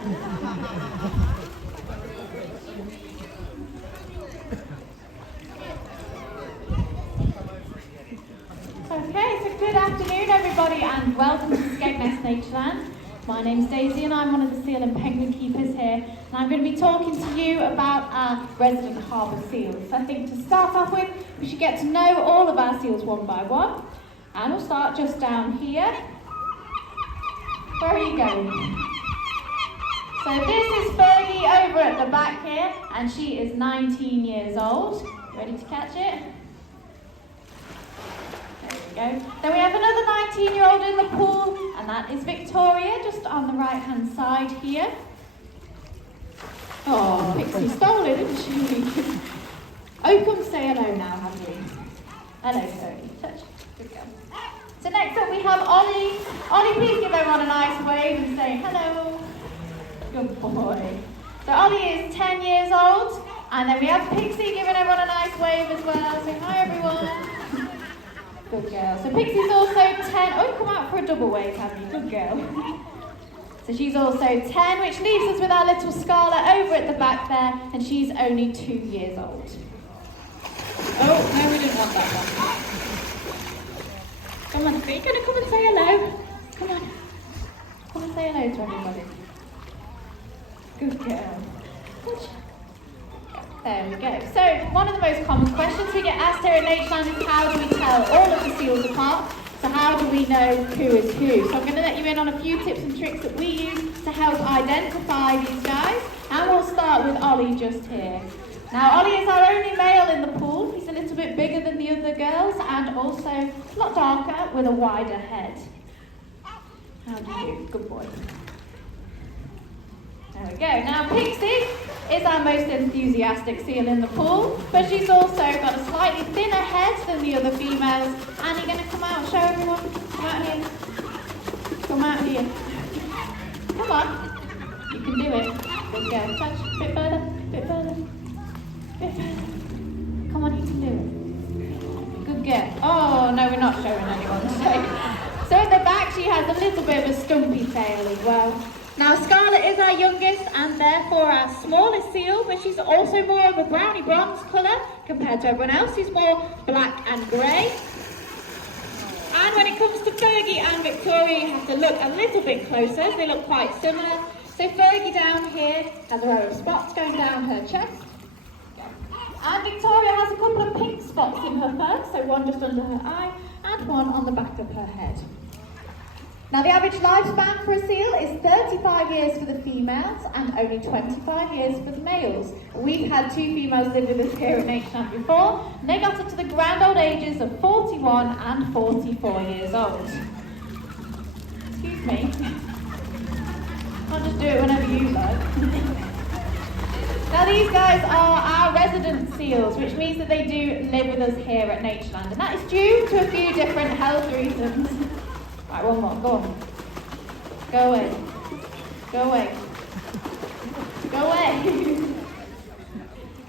Okay, so good afternoon everybody and welcome to Skegness Natureland. My name's Daisy and I'm one of the seal and penguin keepers here, and I'm going to be talking to you about our resident harbour seals. So I think to start off with, we should get to know all of our seals one by one, and we'll start just down here. Where are you going? So this is Fergie over at the back here, and she is 19 years old. Ready to catch it? There we go. Then we have another 19-year-old in the pool, and that is Victoria, just on the right-hand side here. Oh, Pixie stole it, didn't she? Oh, come say hello now, have you? Hello, Fergie. Touch. Good girl. So next up we have Ollie. Ollie, please give everyone a nice wave and say hello. Good boy. So Ollie is 10 years old, and then we have Pixie giving everyone a nice wave as well. Say hi, everyone. Good girl. So Pixie's also 10. Oh, come out for a double wave, have you? Good girl. So she's also 10, which leaves us with our little Scarlet over at the back there, and she's only 2 years old. Oh, no, we didn't want that one. Come on, are you going to come and say hello? Come on. Come and say hello to everybody. Good girl. Good. There we go. So, one of the most common questions we get asked here at Natureland is how do we tell all of the seals apart? So how do we know who is who? So I'm going to let you in on a few tips and tricks that we use to help identify these guys. And we'll start with Ollie just here. Now, Ollie is our only male in the pool. He's a little bit bigger than the other girls and also a lot darker with a wider head. How do you? Good boy. There we go. Now Pixie is our most enthusiastic seal in the pool, but she's also got a slightly thinner head than the other females. And you're going to come out and show everyone? Come out here. Come out here. Come on. You can do it. Good girl. Touch. Bit further. Bit further. Bit further. Come on, you can do it. Good girl. Oh, no, we're not showing anyone. So at the back she has a little bit of a stumpy tail as well. Now Scarlet is our youngest and therefore our smallest seal, but she's also more of a browny bronze colour compared to everyone else who's more black and grey. And when it comes to Fergie and Victoria, you have to look a little bit closer. They look quite similar. So Fergie down here has a row of spots going down her chest. And Victoria has a couple of pink spots in her fur, so one just under her eye and one on the back of her head. Now the average lifespan for a seal is 35 years for the females and only 25 years for the males. We've had 2 females live with us here at Natureland before, and they got up to the grand old ages of 41 and 44 years old. Excuse me. I'll just do it whenever you like. Now these guys are our resident seals, which means that they do live with us here at Natureland, and that is due to a few different health reasons. Right, one more, go on. Go away. Go away. Go away.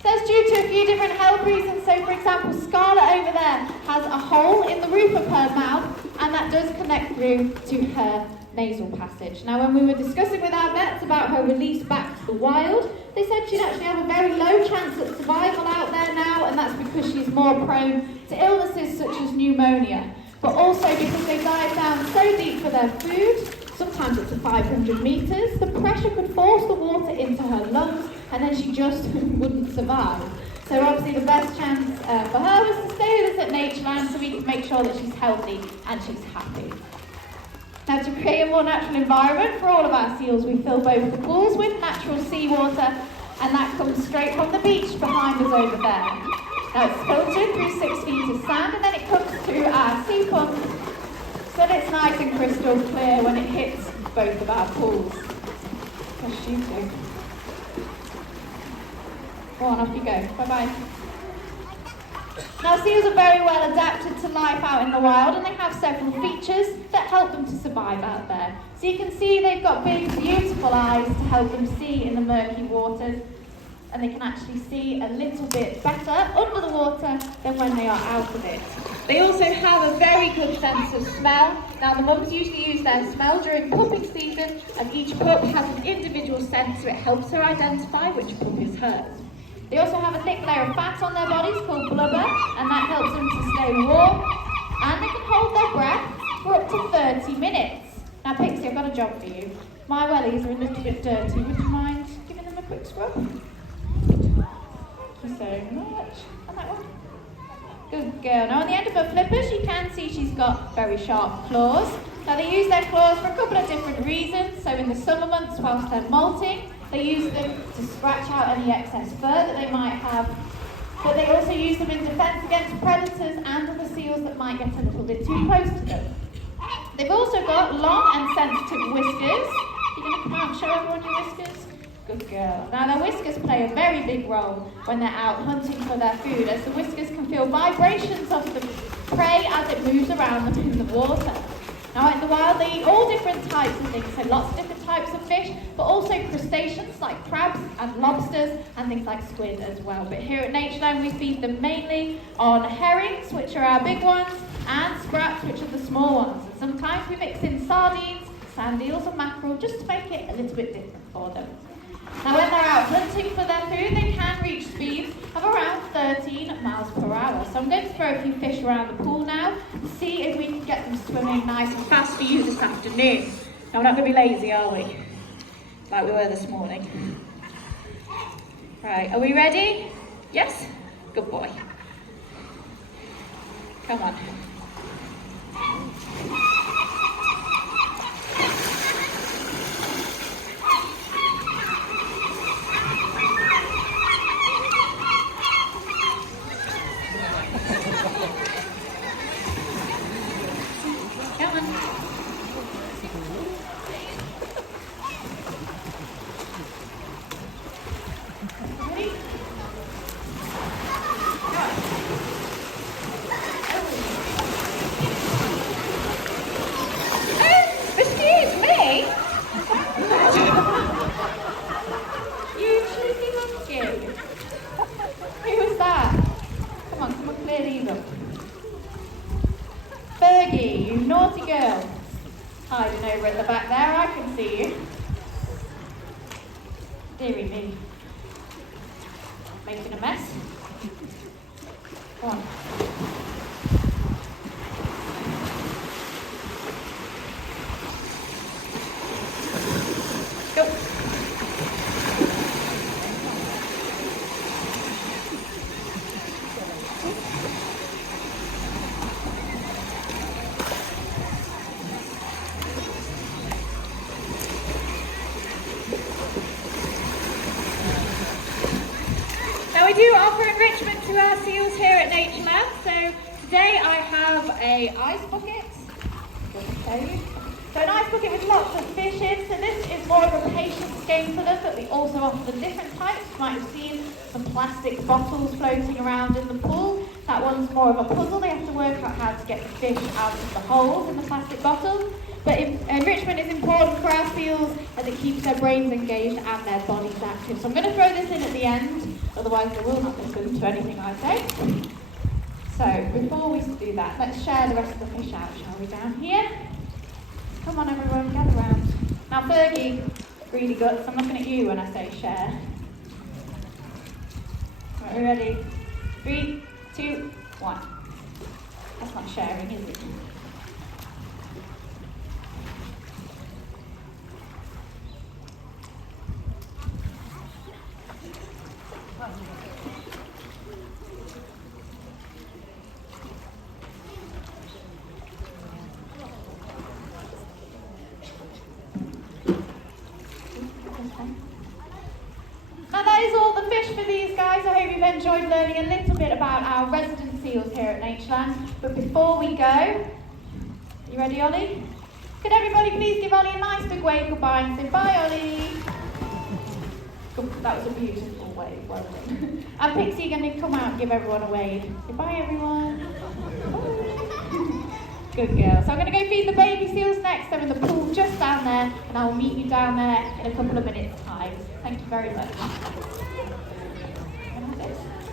So it's due to a few different health reasons. So for example, Scarlet over there has a hole in the roof of her mouth, and that does connect through to her nasal passage. Now when we were discussing with our vets about her release back to the wild, they said she'd actually have a very low chance of survival out there now, and that's because she's more prone to illnesses such as pneumonia. But also because they dive down so deep for their food, sometimes it's 500 metres, the pressure could force the water into her lungs and then she just wouldn't survive. So obviously the best chance for her was to stay with us at Natureland so we can make sure that she's healthy and she's happy. Now to create a more natural environment for all of our seals, we fill both the pools with natural seawater, and that comes straight from the beach behind us over there. Now it's filtered through 6 feet of sand, and then it comes through our sea pump so that it's nice and crystal clear when it hits both of our pools. Gosh, you two. Go on, off you go. Bye-bye. Now seals are very well adapted to life out in the wild, and they have several features that help them to survive out there. So you can see they've got big, beautiful eyes to help them see in the murky waters. and they can actually see a little bit better under the water than when they are out of it. They also have a very good sense of smell. Now the mums usually use their smell during pupping season, and each pup has an individual scent, so it helps her identify which pup is hers. They also have a thick layer of fat on their bodies called blubber, and that helps them to stay warm. And they can hold their breath for up to 30 minutes. Now Pixie, I've got a job for you. My wellies are a little bit dirty. Would you mind giving them a quick scrub? Thank you so much. And that one. Good girl. Now on the end of her flippers, you can see she's got very sharp claws. Now they use their claws for a couple of different reasons. So in the summer months, whilst they're molting, they use them to scratch out any excess fur that they might have. But they also use them in defence against predators and other seals that might get a little bit too close to them. They've also got long and sensitive whiskers. You're going to come out and show everyone your whiskers? Good girl. Now their whiskers play a very big role when they're out hunting for their food, as the whiskers can feel vibrations of the prey as it moves around them in the water. Now in the wild they eat all different types of things, so lots of different types of fish, but also crustaceans like crabs and lobsters and things like squid as well. But here at Natureland we feed them mainly on herrings, which are our big ones, and scraps, which are the small ones. And sometimes we mix in sardines, sand eels or mackerel just to make it a little bit different for them. Now when they're out hunting for their food, they can reach speeds of around 13 miles per hour. So I'm going to throw a few fish around the pool now to see if we can get them swimming nice and fast for you this afternoon. Now we're not going to be lazy, are we? Like we were this morning. Right, are we ready? Yes? Good boy. Come on. Hiding over at the back there, I can see you. Dearie me. Making a mess. Go on. Go. We do offer enrichment to our seals here at Natureland. So today I have a ice bucket. So an ice bucket with lots of fish in. So this is more of a patience game for them, but we also offer the different types. You might have seen some plastic bottles floating around in the pool. That one's more of a puzzle. They have to work out how to get the fish out of the holes in the plastic bottles. But enrichment is important for our seals as it keeps their brains engaged and their bodies active. So I'm going to throw this in at the end, otherwise they will not listen to anything I say. So before we do that, let's share the rest of the fish out, shall we, down here? Come on everyone, gather round. Now Fergie, greedy guts, I'm looking at you when I say share. Right, are we ready? 3, 2, 1. That's not sharing, is it? Now that is all the fish for these guys. I hope you've enjoyed learning a little bit about our resident seals here at Natureland. But before we go, you ready, Ollie? Could everybody please give Ollie a nice big wave goodbye and say bye, Ollie? That was a beautiful wave, well done. And Pixie, you're going to come out and give everyone a wave. Say bye, everyone. Good girl. So I'm going to go feed the baby seals next. They're in the pool just down there, and I will meet you down there in a couple of minutes' time. Thank you very much. please.